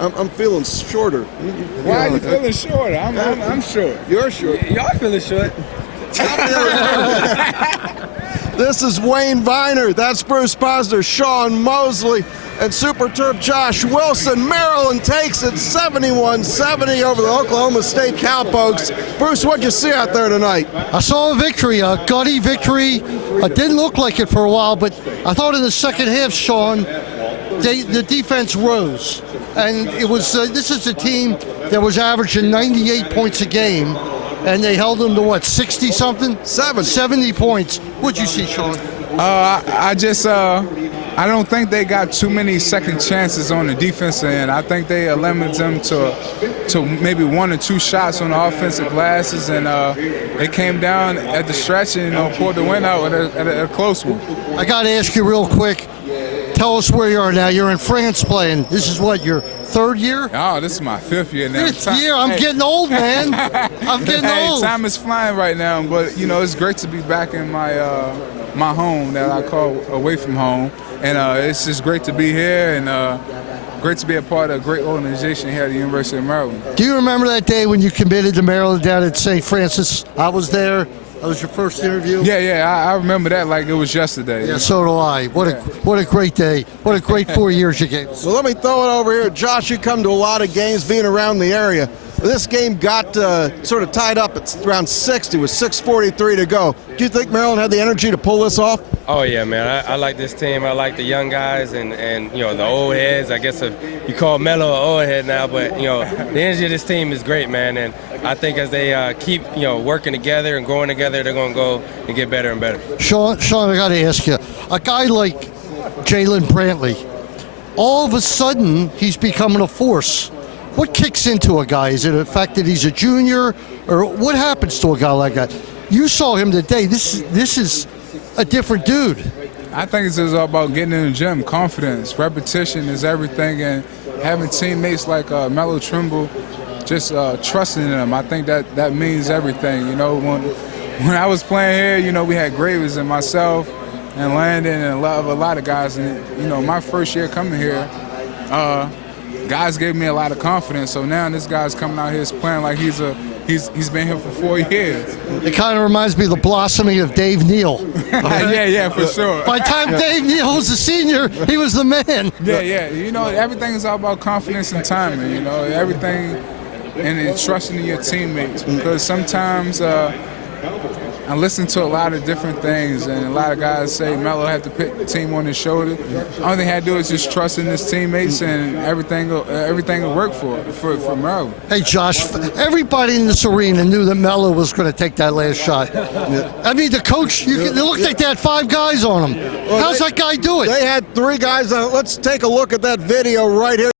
I'm feeling shorter. Why are you feeling shorter? I'm short. You're short. Y'all feeling short. This is Wayne Viener. That's Bruce Posner, Sean Mosley, and Super Terp Josh Wilson. Maryland takes it 71-70 over the Oklahoma State Cowpokes. Bruce, what'd you see out there tonight? I saw a victory, a gutty victory. It didn't look like it for a while, but I thought in the second half, Sean, the defense rose. And it was this is a team that was averaging 98 points a game, and they held them to what, 60-something? 70 points. What'd you see, Sean? I don't think they got too many second chances on the defense end. I think they limited them to maybe 1 or 2 shots on the offensive glasses, and it came down at the stretch and pulled the win out at a close one. I got to ask you real quick. Tell us where you are now. You're in France playing. This is what, your 3rd year? Oh, this is my 5th year now. 5th year? I'm getting old, man. I'm getting old. Time is flying right now, but it's great to be back in my my home that I call away from home, and it's just great to be here and great to be a part of a great organization here at the University of Maryland. Do you remember that day when you committed to Maryland down at St. Francis? I was there. That was your first interview? Yeah, I remember that like it was yesterday. Yeah, so do I. What a great day. What a great 4 years you gave us. Well, let me throw it over here. Josh, you come to a lot of games being around the area. This game got sort of tied up at around 60 with 6:43 to go. Do you think Maryland had the energy to pull this off? Oh yeah, man. I like this team. I like the young guys and the old heads. I guess if you call Melo an old head now, but the energy of this team is great, man. And I think as they keep working together and growing together, they're going to go and get better and better. Sean, I got to ask you, a guy like Jalen Brantley, all of a sudden he's becoming a force. What kicks into a guy? Is it the fact that he's a junior, or what happens to a guy like that? You saw him today. This is a different dude. I think it's just all about getting in the gym, confidence, repetition is everything, and having teammates like Melo Trimble, just trusting them. I think that means everything. When I was playing here, we had Graves and myself and Landon and a lot of guys, and my first year coming here, guys gave me a lot of confidence. So now this guy's coming out here playing like he's been here for 4 years. It kind of reminds me of the blossoming of Dave Neal. Yeah, for sure. By the time Dave Neal was a senior, he was the man. Yeah. Everything is all about confidence and timing. Everything, and trusting in your teammates, because sometimes I listen to a lot of different things, and a lot of guys say Melo had to put the team on his shoulder. The only thing I had to do is just trust in his teammates, and everything will work for Maryland. Hey, Josh, everybody in this arena knew that Melo was going to take that last shot. I mean, the coach, it looked like they had 5 guys on him. How's that guy do it? They had 3 guys on it. Let's take a look at that video right here.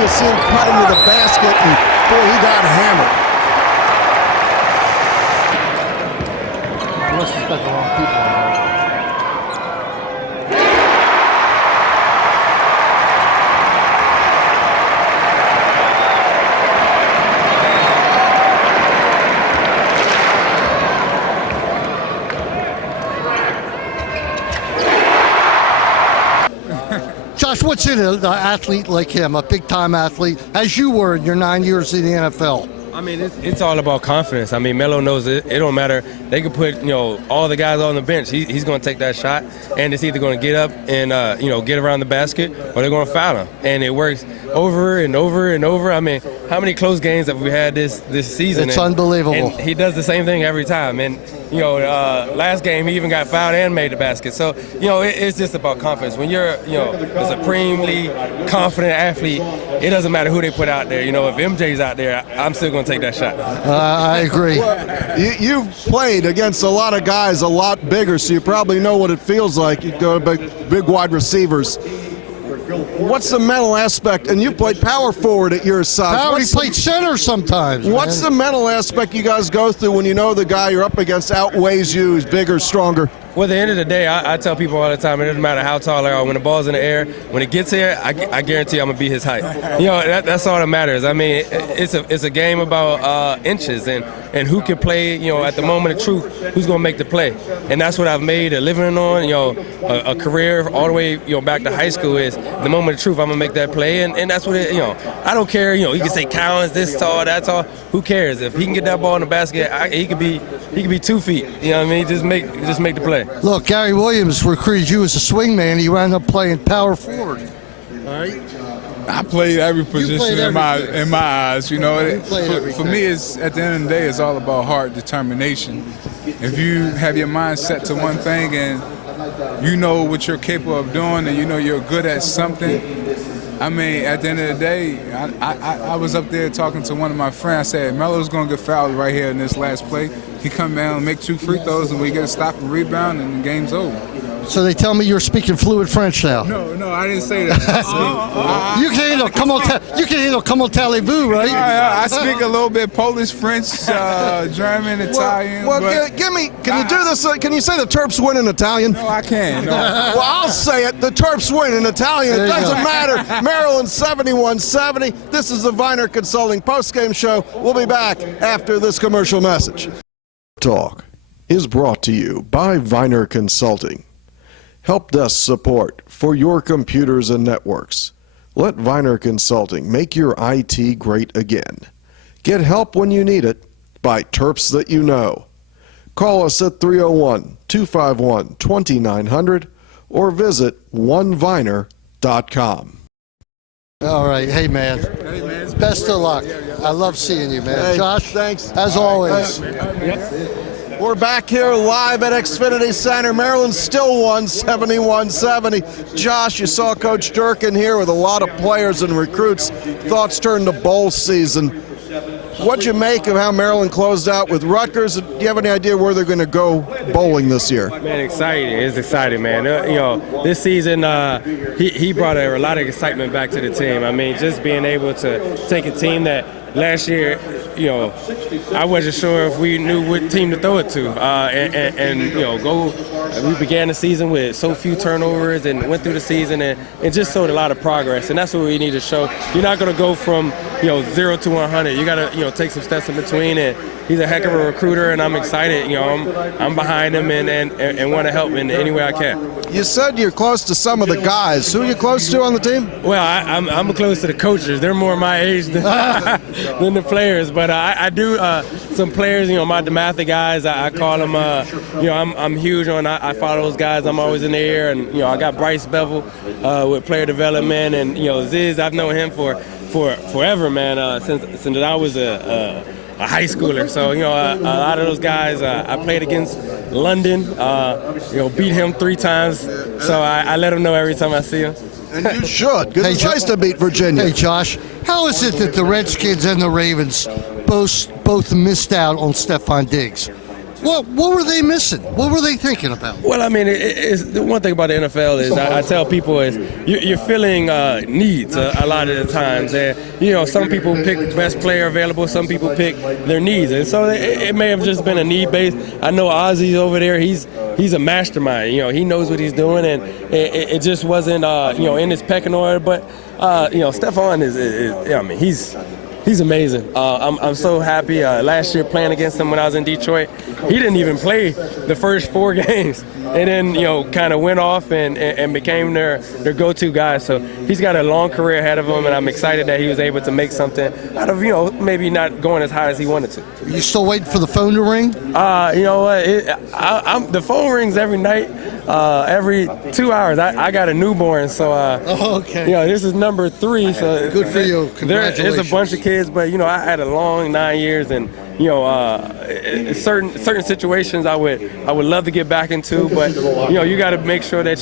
You see him cut into the basket, and boy, he got hammered. Unless he's got the wrong people on there. Josh, what's in an athlete like him, a big-time athlete, as you were in your 9 years in the NFL? I mean, it's all about confidence. I mean, Melo knows it don't matter. They can put, all the guys on the bench. He's going to take that shot, and it's either going to get up and, get around the basket, or they're going to foul him. And it works over and over and over. I mean, how many close games have we had this season? It's unbelievable. And he does the same thing every time. And, last game he even got fouled and made the basket. So, it's just about confidence. When you're, a supremely confident athlete, it doesn't matter who they put out there. If MJ's out there, I'm still going to take that shot. I agree. You've played against a lot of guys a lot bigger, so you probably know what it feels like. You go to big wide receivers. What's the mental aspect? And you played power forward at your size. He played center sometimes. What's the mental aspect you guys go through when you know the guy you're up against outweighs you, is bigger, stronger? Well, at the end of the day, I tell people all the time, it doesn't matter how tall they are. When the ball's in the air, when it gets here, I guarantee I'm going to be his height. That's all that matters. I mean, it's a game about inches and who can play, at the moment of truth, who's going to make the play. And that's what I've made a living on, a career all the way, back to high school is the moment of truth, I'm going to make that play. And that's what I don't care, you can say Cowan's this tall, that tall. Who cares? If he can get that ball in the basket, he could be 2 feet. You know what I mean? Just make the play. Look, Gary Williams recruited you as a swing man. You wound up playing power forward. All right. I played every position in my eyes. For me, it's at the end of the day, it's all about heart determination. If you have your mind set to one thing and you know what you're capable of doing and you know you're good at something, I mean, at the end of the day, I was up there talking to one of my friends. I said, Melo's going to get fouled right here in this last play. He come down and make 2 free throws, and we get a stop and rebound, and the game's over. So they tell me you're speaking fluent French now. No, I didn't say that. You can handle come on talez-vous, right? I speak a little bit Polish, French, German, Italian. Well, can you do this? Can you say the Terps win in Italian? No, I can. No. Well, I'll say it. The Terps win in Italian. It doesn't matter. Maryland 71-70. This is the Viener Consulting postgame show. We'll be back after this commercial message. Talk is brought to you by Viener Consulting. Help desk support for your computers and networks. Let Viener Consulting make your IT great again. Get help when you need it by Terps that you know. Call us at 301-251-2900 or visit oneviner.com. All right. Hey, man. Best of luck. I love seeing you, man. Hey, Josh, thanks. as always. We're back here live at Xfinity Center. Maryland still won 71-70. Josh, you saw Coach Durkin here with a lot of players and recruits. Thoughts turned to bowl season. What'd you make of how Maryland closed out with Rutgers? Do you have any idea where they're going to go bowling this year? Man, exciting. It's exciting, man. This season, he brought a lot of excitement back to the team. I mean, just being able to take a team that last year, I wasn't sure if we knew what team to throw it to, go. We began the season with so few turnovers and went through the season and just showed a lot of progress, and that's what we need to show. You're not going to go from 0 to 100. You got to take some steps in between, and he's a heck of a recruiter, and I'm excited. I'm behind him and want to help in any way I can. You said you're close to some of the guys. Who are you close to on the team? Well, I'm close to the coaches. They're more my age than the players, but I do some players. My DeMatha guys, I call them. I'm huge on. I follow those guys. I'm always in the air, and I got Bryce Bevel with player development, and Ziz. I've known him for forever, man. Since I was a high schooler. So, a lot of those guys, I played against London, beat him 3 times. So I let him know every time I see him. And you should, because it's nice to beat Virginia. Hey, Josh, how is it that the Redskins and the Ravens both missed out on Stephon Diggs? What were they missing? What were they thinking about? Well, I mean, it's the one thing about the NFL is I tell people is you're filling needs a lot of the times. And, some people pick best player available, some people pick their needs. And so it may have just been a need-based. I know Ozzy's over there. He's a mastermind. He knows what he's doing, and it just wasn't, in his pecking order. But, Stephon he's amazing. I'm so happy. Last year playing against him when I was in Detroit, he didn't even play the first 4 games, and then kind of went off and became their go-to guy. So he's got a long career ahead of him, and I'm excited that he was able to make something out of maybe not going as high as he wanted to. Are you still waiting for the phone to ring? You know what? The phone rings every night. Every 2 hours. I got a newborn, so okay. This is number 3. So good for you. Congratulations. There's a bunch of kids, but I had a long 9 years, and certain situations I would love to get back into, but you got to make sure that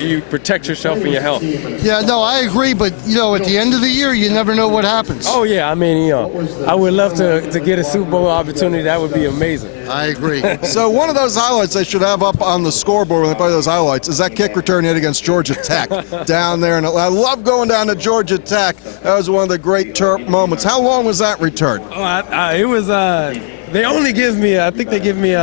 you protect yourself and your health. Yeah, no, I agree, but at the end of the year, you never know what happens. Oh yeah, I mean, I would love to get a Super Bowl opportunity. That would be amazing. I agree. So one of those highlights they should have up on the scoreboard when they play those highlights is that kick return hit against Georgia Tech down there. And I love going down to Georgia Tech. That was one of the great Terp moments. How long was that return? Oh, it was. They only give me. I think they give me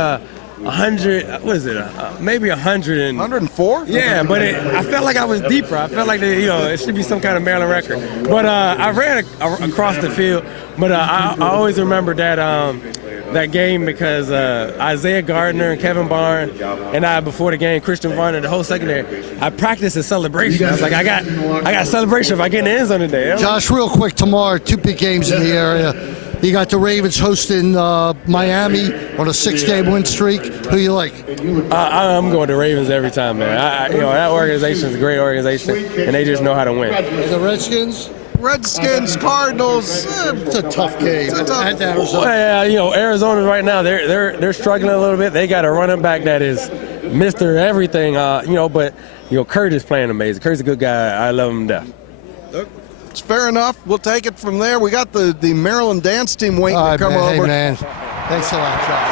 100. What is it? Maybe 100 and 104? Yeah, but I felt like I was deeper. I felt like it should be some kind of Maryland record. But I ran across the field. But I always remember that game because Isaiah Gardner and Kevin Barnes and I, before the game, Christian Varner, the whole secondary, I practiced a celebration. I was like, I got a celebration if I get in the end zone today. Josh, real quick, tomorrow, 2 big games in the area. You got the Ravens hosting Miami on a 6-game win streak. Who you like? I'm going to Ravens every time, man. That organization is a great organization, and they just know how to win. And the Redskins? Redskins, Cardinals. It's a tough game. And Arizona. Well, yeah, Arizona right now they're struggling a little bit. They got a running back that is Mr. Everything, but Kurt is playing amazing. Kurt's a good guy. I love him to death. It's fair enough. We'll take it from there. We got the Maryland dance team waiting to come over. Hey, man. Thanks a lot, Josh.